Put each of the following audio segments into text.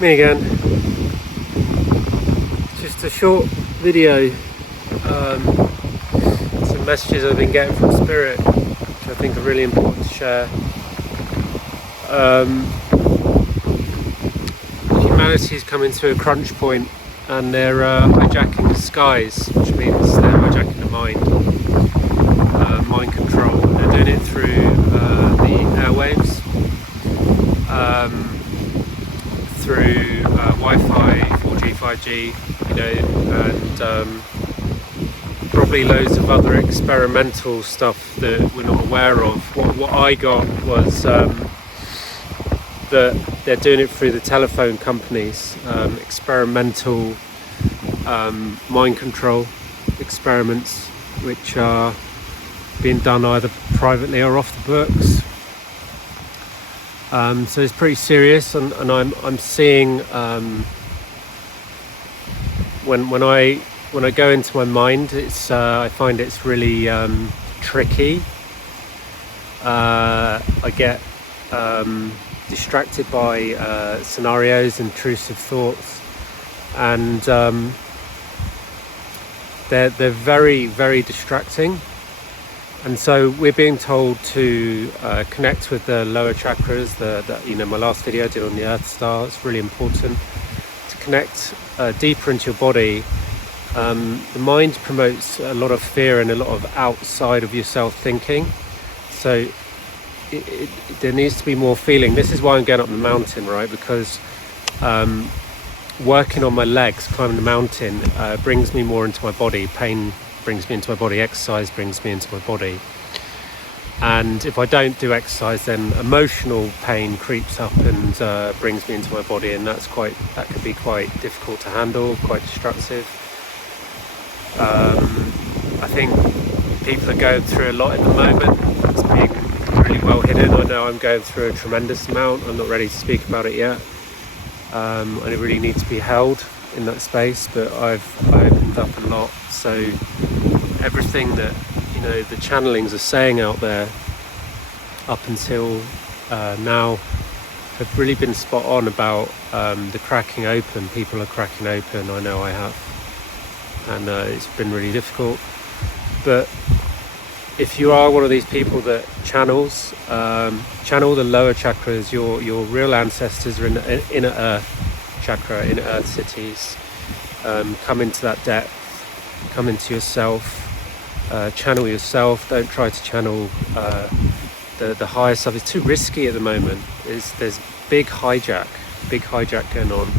Me again. Just a short video. Some messages I've been getting from Spirit, which I think are really important to share. Humanity's coming to a crunch point, and they're hijacking the skies, which means they're hijacking the mind. Mind control. They're doing it through the airwaves. Through Wi-Fi, 4G, 5G, and probably loads of other experimental stuff that we're not aware of. What I got was that they're doing it through the telephone companies, experimental mind control experiments, which are being done either privately or off the books. So it's pretty serious, and I'm seeing when I go into my mind, it's I find it's really tricky. I get distracted by scenarios, intrusive thoughts, and they're very, very distracting. And so we're being told to connect with the lower chakras. My last video I did on the Earth Star. It's really important to connect deeper into your body. The mind promotes a lot of fear and a lot of outside of yourself thinking. So there needs to be more feeling. This is why I'm going up the mountain, right? Because working on my legs, climbing the mountain, brings me more into my body. Pain brings me into my body, exercise brings me into my body. And if I don't do exercise, then emotional pain creeps up and brings me into my body, and that could be quite difficult to handle, quite destructive. I think people are going through a lot at the moment. It's being really well hidden. I know I'm going through a tremendous amount. I'm not ready to speak about it yet. I really need to be held in that space, but I've opened up a lot. So everything that the channelings are saying out there up until now have really been spot on about the cracking open. People are cracking open. I know I have, and it's been really difficult. But if you are one of these people that channel the lower chakras, your real ancestors are in the inner Earth chakra, inner Earth cities. Come into that depth, come into yourself, channel yourself. Don't try to channel the higher stuff. It's too risky at the moment. There's big hijack going on,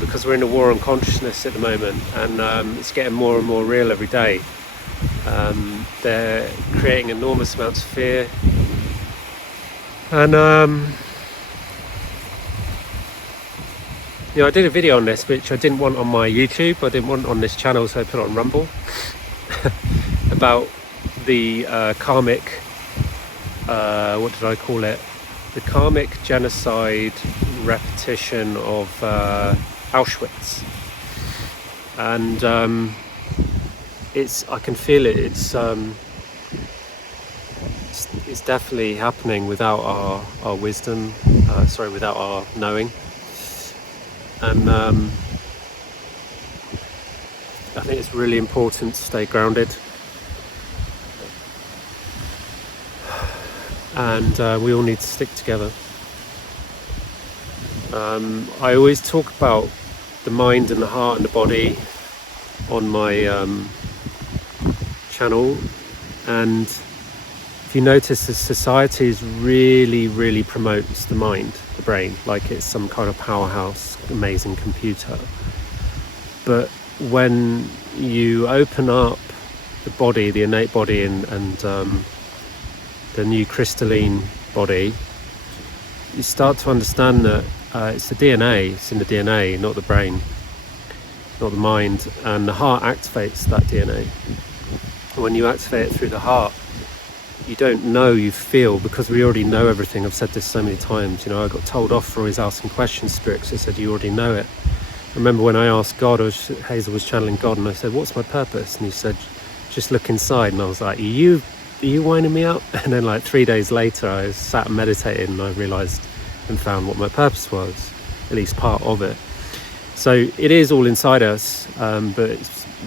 because we're in a war on consciousness at the moment, and it's getting more and more real every day. They're creating enormous amounts of fear, and I did a video on this, which I didn't want on my YouTube. I didn't want it on this channel, so I put it on Rumble. About the karmic, what did I call it? The karmic genocide repetition of Auschwitz. And I can feel it. It's definitely happening without our wisdom, without our knowing. And I think it's really important to stay grounded, and we all need to stick together. I always talk about the mind and the heart and the body on my channel, and if you notice, the society really, really promotes the mind, the brain, like it's some kind of powerhouse, amazing computer. But when you open up the body, the innate body, and the new crystalline body, you start to understand that it's the DNA, it's in the DNA, not the brain, not the mind, and the heart activates that DNA. When you activate it through the heart, you don't know, you feel, because we already know everything. I've said this so many times. I got told off for always asking questions, Spirit, because they said you already know it. I remember when I asked God, Hazel was channeling God, and I said, what's my purpose? And he said, just look inside. And I was like, are you winding me up? And then 3 days later, I sat and meditated, and I realized and found what my purpose was. at least part of it. So it is all inside us, but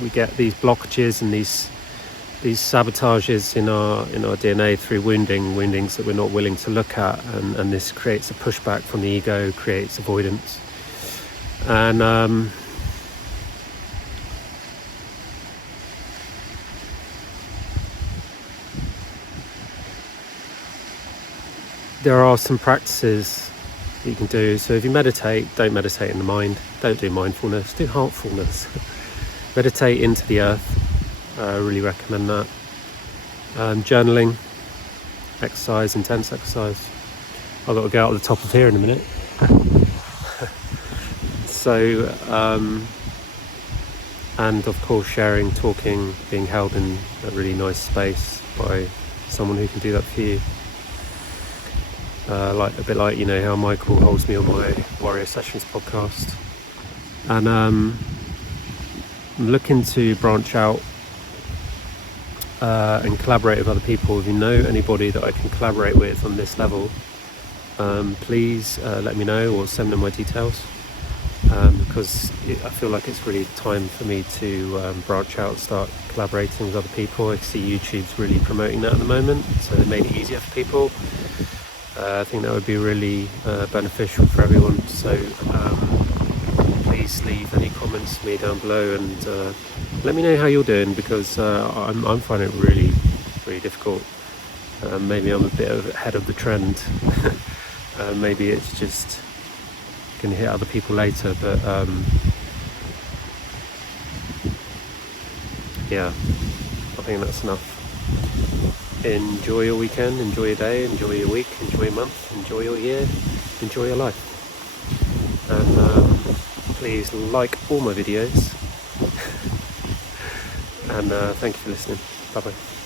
we get these blockages and these sabotages in our DNA through woundings that we're not willing to look at, and this creates a pushback from the ego, creates avoidance, and there are some practices that you can do. So if you meditate, don't meditate in the mind, don't do mindfulness, do heartfulness. Meditate into the earth. I really recommend that. Journaling, exercise, intense exercise. I've got to go out the top of here in a minute. So and of course sharing, talking, being held in a really nice space by someone who can do that for you. Like a bit like, you know, how Michael holds me on my Warrior Sessions podcast. And I'm looking to branch out and collaborate with other people. If you know anybody that I can collaborate with on this level, please let me know or send them my details, because I feel like it's really time for me to branch out and start collaborating with other people. I see YouTube's really promoting that at the moment, so they made it easier for people. I think that would be really beneficial for everyone. So please leave any comments to me down below, and let me know how you're doing, because I'm finding it really, really difficult. Maybe I'm a bit ahead of the trend. Maybe it's just going to hit other people later, but yeah, I think that's enough. Enjoy your weekend, enjoy your day, enjoy your week, enjoy your month, enjoy your year, enjoy your life. And please like all my videos. And thank you for listening. Bye bye.